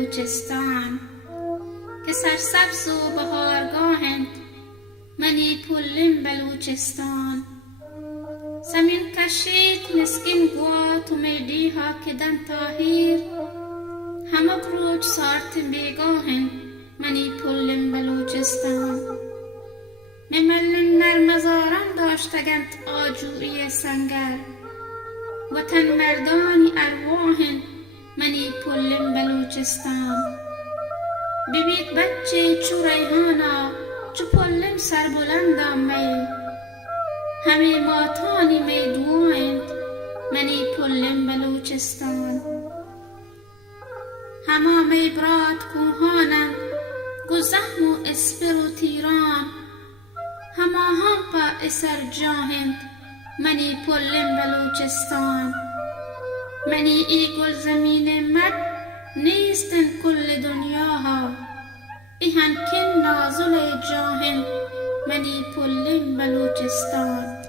بلوچستان که سرسبز و بهارگاهند منی پلم بلوچستان زمین کشید مسکین گوات و میدی ها که دن تاهیر همه کروچ سارت بیگاهند منی پلم بلوچستان مملن نرمزاران داشتگند آجوری سنگر وطن مردانی ارواحن منی پلم بلوچستان ببید بچه چو ریحانا چو پلم سربلندا می همه ماتانی می دوایند منی پلم بلوچستان همه می برات کوهانند گو زخم و اسپر و تیران همه هم پا اسر جاهند منی پلم بلوچستان منی ای گل زمین مد نیستن کل دنیاها ایهن کن نازل جاهند منی پلم بلوچستان